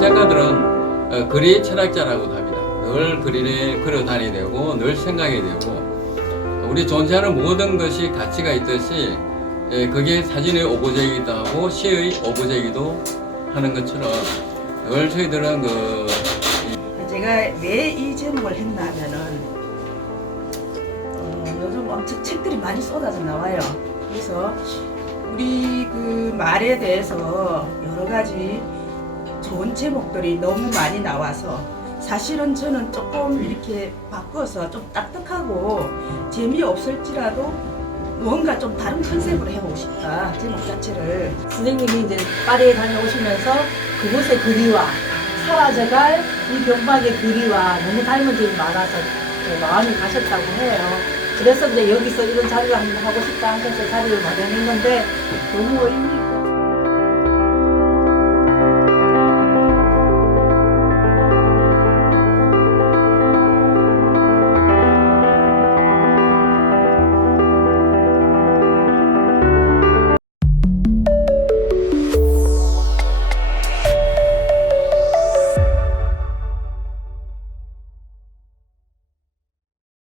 작가들은 어, 그리 철학자라고도 합니다. 늘 그리를 그려다니 되고 늘 생각이 되고 우리 존재하는 모든 것이 가치가 있듯이 예, 그게 사진의 오브제이기도 하고 시의 오브제이기도 하는 것처럼 늘 저희들은 그 제가 왜 이 제목을 했나 하면은 어, 요즘 엄청 책들이 많이 쏟아져 나와요. 그래서 우리 그 말에 대해서 여러 가지 좋은 제목들이 너무 많이 나와서 사실은 저는 조금 이렇게 바꿔서 좀 딱딱하고 재미없을지라도 뭔가 좀 다른 컨셉으로 해보고 싶다 제목 자체를 선생님이 이제 파리에 다녀오시면서 그곳의 그리와 사라져갈 이 병박의 그리와 너무 닮은 점이 많아서 또 마음이 가셨다고 해요. 그래서 이제 여기서 이런 자리를 한번 하고 싶다 하셔서 자리를 마련한 건데 너무 의미가